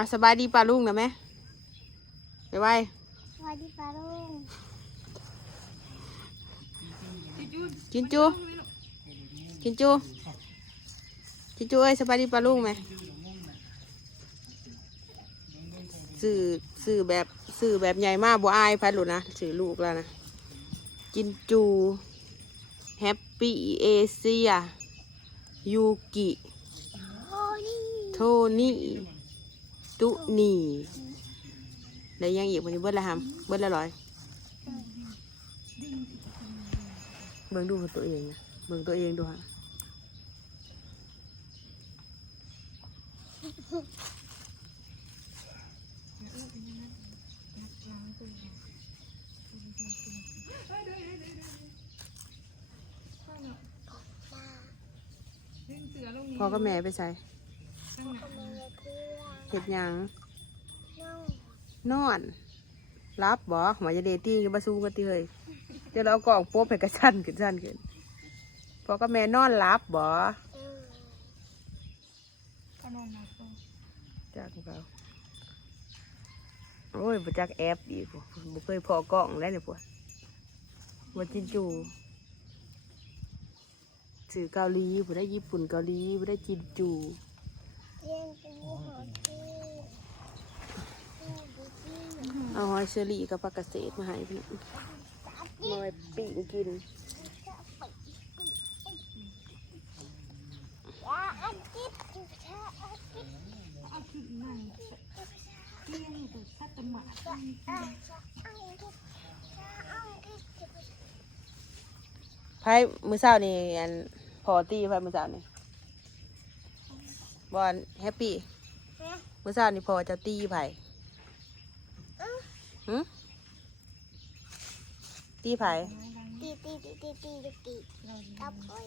อะสบายดีป่าลุงนะแม่ไปไว้สวัสดีป้าลุงกินจูกินจูกินจูเอ้ยสบายดีป่าลุงไหมสื่อสื่อแบบสื่อแบบใหญ่มากบัวอายพัดหลุดนะสื่อลูกแล้วนะกินจูแฮปปี้เอเชียยูกิโอ้นี่โทนี่ ตุนี่ได้ยังอีกวันนี้เบิดละฮัมเบิดละร้อยเบิ่งดูตัวเองเบิ่งตัวเองดูฮะพ่อก็แม่ไปใส่ เครื่องเห็ดหยังน้องนอนรับบ่หมายจะเดตี้กับมาสู้กันตีเฮ้ยเดี๋ยวเราเอากล่องโป๊บให้กระชั้นขึ้นชั้นขึ้นพ่อก็แม่นอนรับบ่เออจากเขาโอ้ยบ่จักแอปอีกบ่บ่เคยพอกล้องแล้วเนี่ยพวกบ่จินจูสื่อเกาหลีบ่ได้ญี่ปุ่นเกาหลีบ่ได้จินจู เรียนเป็นยี่ห้อที่ที่ดีที่ เอาหอยเชอรี่กับผักกาดเศษมาให้พี่น้องมาไว้ปิ้งกินยาอันจิ๊บจุชาอันจิ๊บอันจิ๊บไพ่มื้อเช้านี่อันพอตี้ไพ่มื้อเช้านี่บอลแฮปปี้ฮะมื้อเช้านี่พอจะตีไผ่ หึตีไผ่ตีตีตีตีตีตีตีกับหอย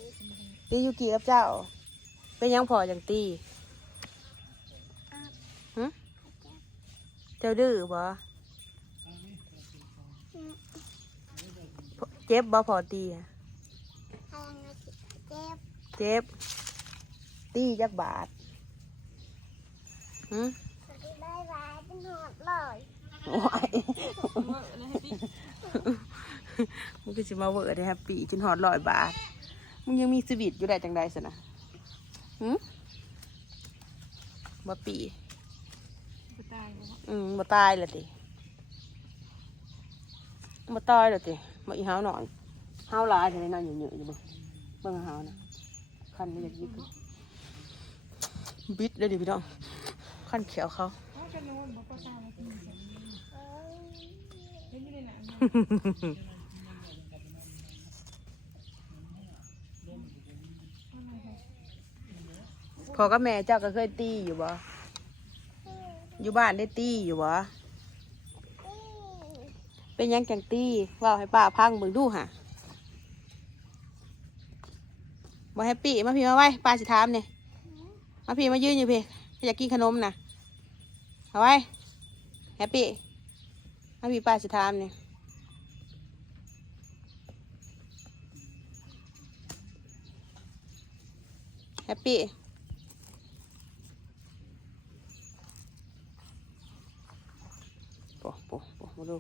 ตียูกิกับเจ้า เป็นหยังพอจังตีหึเจ้าดื้อบ่เจ็บบ่พอตีอะพลังงานเจ็บเจ็บ ตีจักบาทหึบายบายเป็นหอดเลย มึงก็สิมาเวอร์ได้แฮปปี้จนหอดร้อยบาท มึงยังมีสวิตอยู่ได้จังใดสนะหืมบ่ปีอืมบ่ตายเลยติบ่ตายเลยติบ่อีเฮาหน่อยเฮาหลายเท่านี้นอนอยู่ๆอยู่บ่เบิ่งเฮานะคันไม่อยากยิบบิดเลยดิพี่น้องคันเขียวเขา พอกับแม่เจ้าก็เคยตีอยู่บ่ อยู่บ้านได้ตีอยู่บ่ เป็นยังจังตีว่าให้ป้าพังเบิ่งดูห่ะบ่แฮปปี้มาพี่มาไว้ป้าสิถามเนี่ยมาพี่มายืนอยู่พี่อยากกินขนมนะเอาไว้แฮปปี้ มาพี่ป้าสิถามเนี่ยแฮปปี้โปะโปะโปะมาดู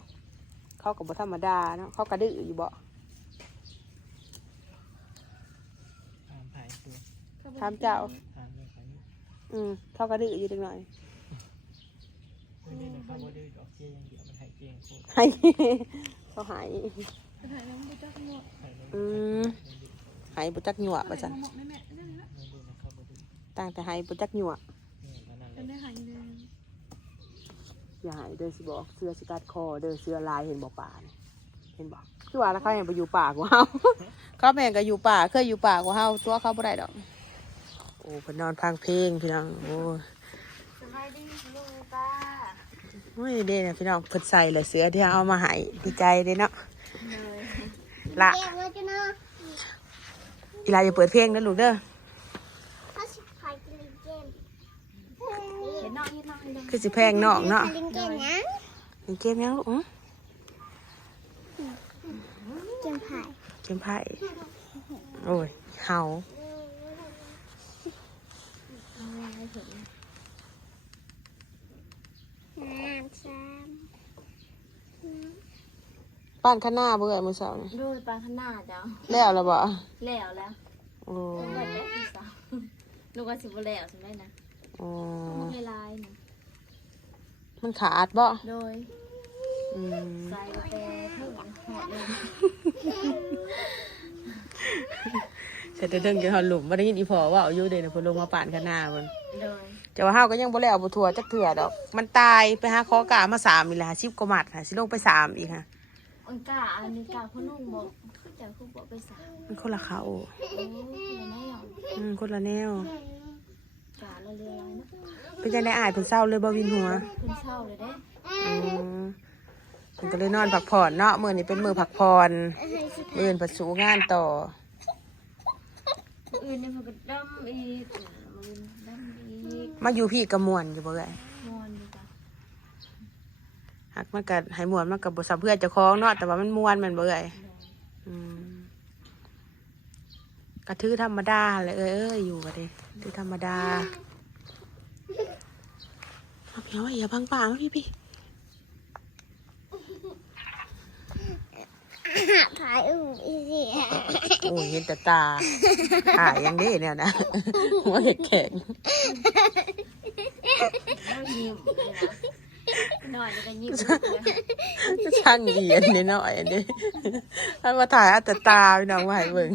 เขากับบ่ธรรมดาเนาะเขากระดื้ออยู่บ่ถามไผ่ตัวถามเจ้า ถามเรื่องไผ่อืมเขากระดื้ออยู่จังหน่อยไม่ได้นะครับว่าดื้อดอกเจี้ยอย่างเดียว มันไห้เจียงโคตรให้เขาหายไผ่แล้วอืมหายบุจักหยวกว่าจันไม่ดื้อนะครับว่าดื้อตั้งแต่หายบุจักหยวกเนี่ยมันนั่นแหละอย่าหายเดินสิบอกเสื้อสกัดคอเดินเสื้อลายเห็นบ่ป่าเนี่ยเห็นบ่คือว่าแล้วเขาเห็นไปอยู่ป่ากว่าเฮา เขาแม่งก็อยู่ป่าเคยอยู่ป่ากว่าเฮาตัวเขาบ่ได้ดอก โอ้เพนนอนพังเพลงพี่น้องโอ้ สบายดีลุงป้า โอ้ยเด้เนี่ยพี่น้องเพิ่นใส่เลยเสื้อที่เอามาให้ดีใจเด้เนาะละเกมแล้วจ้ะเนาะอีลาอย่าเปิดเพลงนะลูกเด้อถ้าสิบพายจะเล่นเกมเห็นน้องเห็นน้องเลยคือสิแพงนอกเนาะเล่นเกมยังเล่นเกมยังลูกอื้อเกมพายเกมไพ่โอ้ยเห่า น้ำซ้ป้านข้างหน้าเบื่อมือสช้านี่ำดูปลาข้างหน้าจ้าแล้วล่ะบ่แล้วแล้วโอ้ลูกก็ได้ที่สาวลูกก็สิบแล้วใช่ไหมนะโอืมไม่ลายนะมันขาดบ่โดยใส่แต่เพิ่งหอดเลยเสร็จแต่เดินกินหอดหลุมบ่ได้ยินอีพอว่าอายุเด้นะพอลงมาป้านข้างหน้ามันโดย แต่ว่าเฮาก็ยังบ่แล้วบ่ทั่วจักเถื่อดอก มันตายไปหาขอกามาสามอีกแล้ว10กว่ามัดค่ะสิลงไปสามอีกค่ะอันกาอันนี้กาพ่อนุ่งบอกคือจะคือบอกไปสามมันคนละเขาโอ้ยแน่หรออืมคนละแนวกาละเรืออะไรนะเป็นจังได๋อายเพิ่นเศร้าเลยบ่วินหัวเพิ่นเช่าเลยเด้อืมเพิ่นก็เลยนอนพักผ่อนเนาะมื้อนี้เป็นมื้อพักผ่อนมื้ออื่นเพิ่นสู้งานต่อผู้อื่นเนี่ยมันก็ดำอีก มันดำอีกมาอยู่พี่ก็ม่วนอยู่บ่เอ้ยนอนอยู่จ้ะหักมันก็ให้ม่วนมันก็บ่ซ้ํเพื่อนเจ้าของเนาะแต่ว่ามันม่วนแมันบ่เอ้ยโดยอืมก็ถือธรรมดาแหละเอ้ยเอ้ยอยู่ก็ดิถือธรรมดาเอาพี่น้อยอย่าพังป่ามาพี่พี่ ถ่ายอูอีสิโอ้ยเห็นแต่ตาหายยังดีเนี่ยนะหัวแข็งแล้วยิ้มเลยนะนอนแล้วก็ยิ้มเลยๆช่างเอียนนิดหน่อยอันนี้ถ้ามาถ่ายเอาแต่ตาพี่น้องมาให้เบิ่ง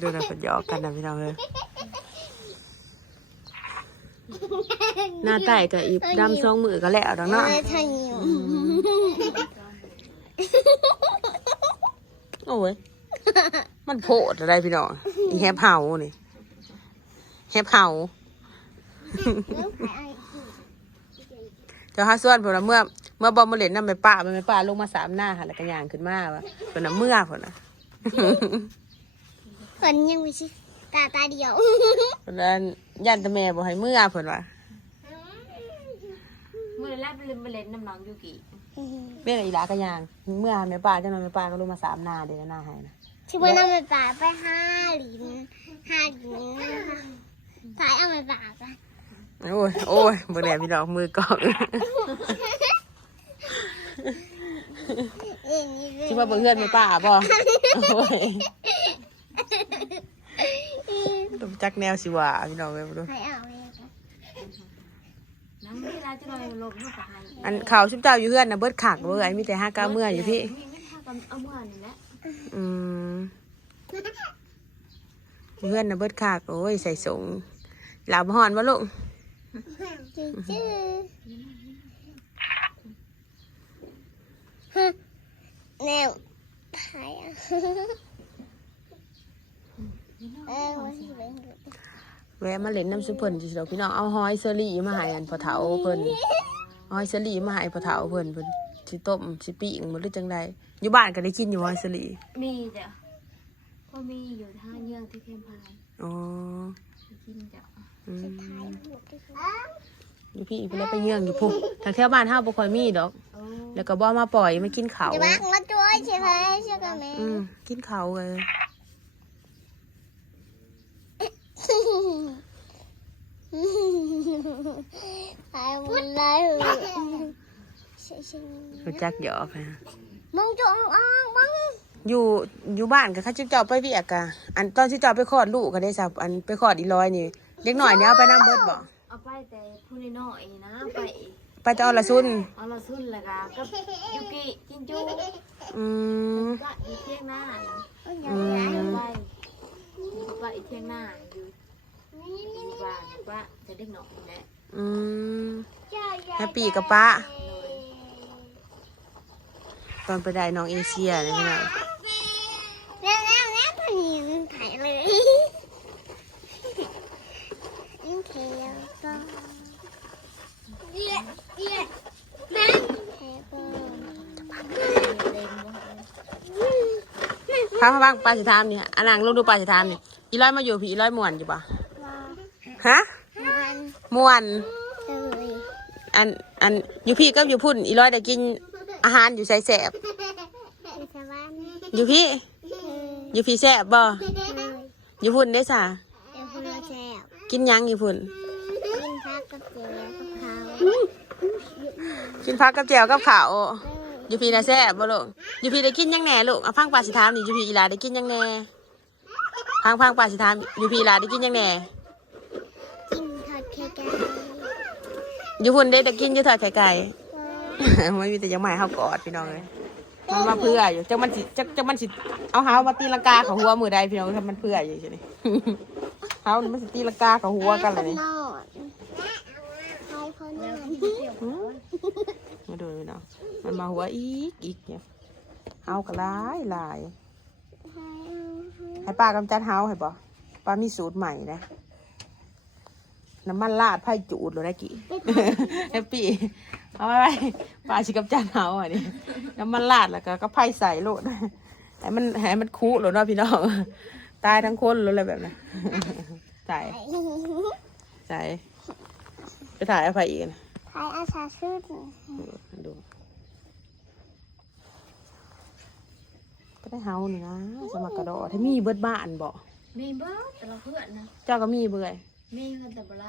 ดูนะคนหยอกกันนะพี่น้องเลย หน้าไต่กับอีบดำซองมือก็แล้วดอกเนาะเออถ่ายอยู่โอ้ยมันโพดอะไรพี่น้องอีแฮบเฮานี่แฮบเฮาแล้วถ่ายอีกเจ้าฮาส่วนผมนะเมื่อ เมื่อบอมมาเล่นน้ำไปป้ามันไปป้าลงมาสามหน้าค่ะแล้วก็ย่างขึ้นมาวะเป็นน้ำเมื่อผมนะคนยังไม่ใช่ ตาตาเดียวเพราะนั้นยันแตะแม่บอกให้เมื่อผมว่าเมื่อแรกลืมไปเล่นน้ำน้องยูกิเรื่องอีหลาก็ย่าง เมื่อแม่ป้าเจ้าน้อยแม่ป้าก็ลงมาสามหน้าเดี๋ยวหน้าให้นะชื่อว่าน้ำมันป่าไปห้าหลินห้าหลินนะคะถ่ายเอามันป่าไปโอ้ยโอ้ยบ่แน่พี่น้องมือกล้องเอ็นนี่ที่มาเบิ่งเพื่อนแม่ป้าบ่โอ้ยต้อง จักแนวสิว่าพี่น้องเลยบ่รู้ถ่ายเอาไปน้ำเวลาจะลอยลมลูกกับหายอันข่าวชุบเจ้าอยู่เพื่อนนะเบิดขากเบิดไอ้มีแต่ห้าก้าเมื่ออยู่พี่ มีไม่พากันเอาเมื่อนี่แหละอืมเพื่อนนะเบิดขากโอ้ยใส่สงหลาบหอนวะลูกจื้อจื้อแนวถ่ายอะเออว่าสิเป็น แวะมาเล่นน้ำซุปเพิ่นจิเดอกพี่น้องเอาหอยเซอรี่มาให้อันพอเถาเพิ่นเอาหอยเซอรี่มาให้พอเถาเพิ่นเพิ่นสิต้มสิปิ้งบ่หรือจังใดอยู่บ้านก็ได้กินอยู่หอยเซอรี่มีจ้ะก็มีอยู่ท่าเยื่องที่เข้มพายอ๋อกินจ้ะอืมถ่ายรูปด้วยค่ะอยู่พี่เพิ่นเลยไปเยื่องอยู่พุ่นทางแถวบ้านเฮาบ่ค่อยมีดอกโอ้แล้วก็บ่มาปล่อยมากินเขาวจะบักมาด้วยใช่ไหมใช่ไหมอืมกินเขาวเลย ถ่ายหมดเลยใช่ใช่รู้จักหยอกนะมองจงอ้างมังอยู่อยู่บ้านกับข้าเจ้าไปเวียกอะอันตอนที่เจ้าไปคลอดลูกก็ได้สับอันไปคลอดอีร้อยนี่เด็กหน่อยเนี่ยเอาไปน้ำเบิดบ่เอาไปแต่ผู้น้อยๆนะไปไปแต่อรซุนเอาละสุนละกะก็ยูกิจินจูอืมก็อีเที่ยงหน้านะอืมไปไปอีเที่ยงหน้า ว่านว่าจะเด็กหน่อยแหละอืม แฮปปี้กับป้าตอนไปได้น้องเอเชียนี่พี่น้องแล้วแล้วแล้วตัวนี้มันถ่ายเลยยิ่งเที่ยวก็เยี่ยเยี่ยแม่แพ้ก็พาพาบ้างปลาสิทามนี่อันนังลงดูปลาสิทามนี่อีร้อยมาอยู่พี่อีร้อยม่วนอยู่ปะ ฮะมันม่วนเอ้ยอันอันอยู่พี่ก็อยู่พุ่นอีร้อยได้กินอาหารอยู่ใส่แสบไปสวรรค์อยู่พี่เอ้ยอยู่พี่แสบบ่เอ้ยอยู่พุ่นได้สะเดี๋ยวคุณเราแซ่บกินหยังอยู่พุ่น กินผักกับเจียวกับข้าวกินพักกับแจวกับข้าวอยู่พี่นะแซ่บบ่ลูกอยู่พี่ได้กินยังแหน่ลูกเอาพังปลาสิถามนี่อยู่พี่อีหลาได้กินยังแหน่พังพังปลาสิถามอยู่พี่อีหลาได้กินยังแหน่กินทอด ไข่ไก่อยู่พุ่นได้แต่กินอยู่ทอดไข่ไก่ ไม่มีแต่ยังไม่ให้เฮากอดพี่น้องเลยมันมาเพื่ออยู่จังมันสิจังจังมันสิเอาเฮามาตีลังกาเขาหัวมือใดพี่น้องทำมันเพื่ออยู่ใช่ไหมเฮานี่มันสิตีลังกาเขาหัวกันเลยนี่นอนใครคนนอนหืมมาดูพี่น้องมันมาหัวอีกอีกเนี่ยเฮาก็หลายหลายให้ป้ากำจัดเฮาให้บ่ป้ามีสูตรใหม่นะ น้ำมันลาดไผ่จูดเลยนะกี่แฮปปี้เอาไว้ไว้ปลาชิกับจานเฮาอะนี่น้ำมันลาดแล้วก็ก็ไผ่ใส่โลดให้มันให้มันคุโลดเนาะพี่น้องตายทั้งคนเลยอะไรแบบนั้นใส่ใส่ไปถ่ายเอาไผ่อีกนะใครอาสาชุดดูก็ได้เฮานี่นะสมัครกระโดดถ้ามีเบิดบ้านบ่มีเบ้อแต่ละเพื่อนนะเจ้าก็มีเบื่อย มีเพื่อนแต่บ่ไร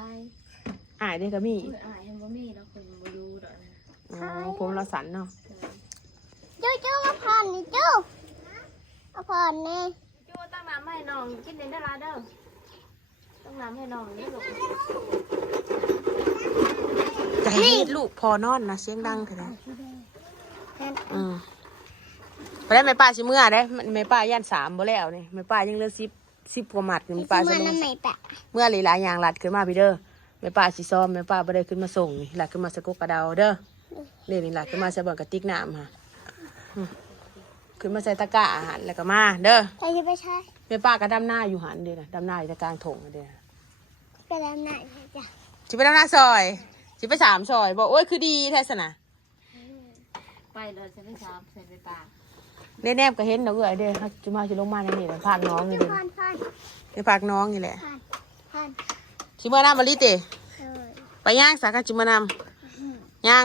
อายนี่ก็มีเพื่อนอายยังบ่มีแล้วคนบ่อยู่ดอกนะอ๋อผมเราสันเนาะเจ้าเจ้ามาผ่อนนี่เจ้ามาผ่อนนี่จูตั้งน้ำให้น้องกินเด่นได้ละเด้อตั้งน้ำให้น้องนี่ลูกจะให้ลูกพอนอนนะเสียงดังเถอะนะนั่นอืมไปได้แม่ป้าชิเมื่อได้แม่ป้าย่านสามบ่แล้วนี่แม่ป้ายังเหลือสิบ สิบกว่าหมัดนี่แม่ป้ามาจะน้ำไหนปะเมื่อหลายๆอย่างหลัดขึ้นมาพี่เด้อแม่ป้าสิซ้อมแม่ป้าบ่ได้ขึ้นมาส่งนี่หลัดขึ้นมาสะกกกระเดาเด้อเดี๋ยวนี้หลัดขึ้นมาใส่บ่อนกระติกน้ำค่ะอืมขึ้นมาใส่ตะกร้าอาหารแล้วก็มาเด้อใครจะไปใช้แม่ป้าก็ดำหน้าอยู่หันเด้อนะดำหน้าอยู่ในกลางถงเด้อไปแล้วไหนจ้ะสิไปดำหน้าซอยสิไปสามซอยบอกโอ้ยคือดีแท้สนะไปเลยฉันไม่ชอบใส่ไปปาก แนมๆก็เห็นดอกเอ้ยเด้อจุมาสิลงมาในนี่แหละพากน้องนี่เด้อผ่อนผ่อนไปพากน้องนี่แหละผ่อนผ่อนชิเมื่อน้ำมาลิเตเออไปย่างสากันชิเมื่อนำย่าง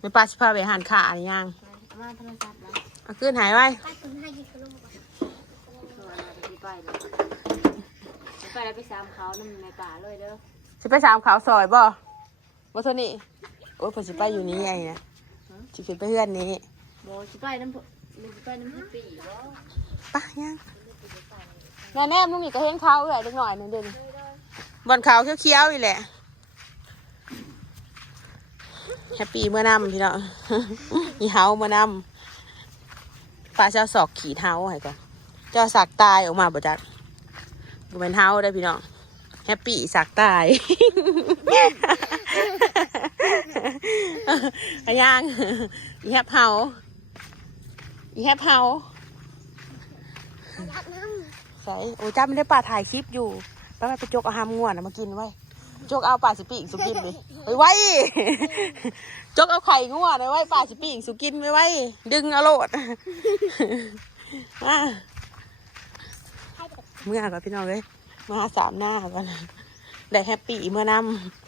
ไม่ปลาชิพาไปหันขาอันย่างไปมาโทรศัพท์แล้วเอาขึ้นหายไว้ป้าคุณให้ยิงกระลุกก่อนตัวเราจะไปเลยไปแล้วไปสามเขานั่นในป่าเลยเด้อสิไปสามขาวซอยบ่บ่เท่านี้โอ้ยเพอสิไปอยู่นี่ไงนะสิขึ้นไปเพื่อนนี้โบสิไปน้ำ มันสิไปน้ำปีบ่ไปย่างแม่แนมลุงนี่ก็เห็นเขาเลยเล็กหน่อยหนึงเด่นบอนเขาเขียวๆอีแหละแฮปปี้เมื่อนำพี่น้องมีเฮาเมื่อนำปลาเจ้าศอกขี่เฮาให้ก่อนเจ้าสักตายออกมาบ่จักบ่เป็นเฮาได้อพี่น้องแฮปปี้สักตายอะยังอีแฮปเฮา อีแฮปเฮารับน้ใส่โอ้จ้าไม่ได้ป่าถ่ายคลิปอยู่ไปไปไปจกเอาหามง่วนนะมากินไว้จกเอาป่าสิปีกสุกินเลยไปไว้จกเอาไข่ง่วนไว้ป่าสิปีกสุกินไว้ไว้ ดึงเอาโลดอะเมื่อก่อนพี่น้องเลยมาสามหน้ากันได้แฮปปี้เมื่อนำ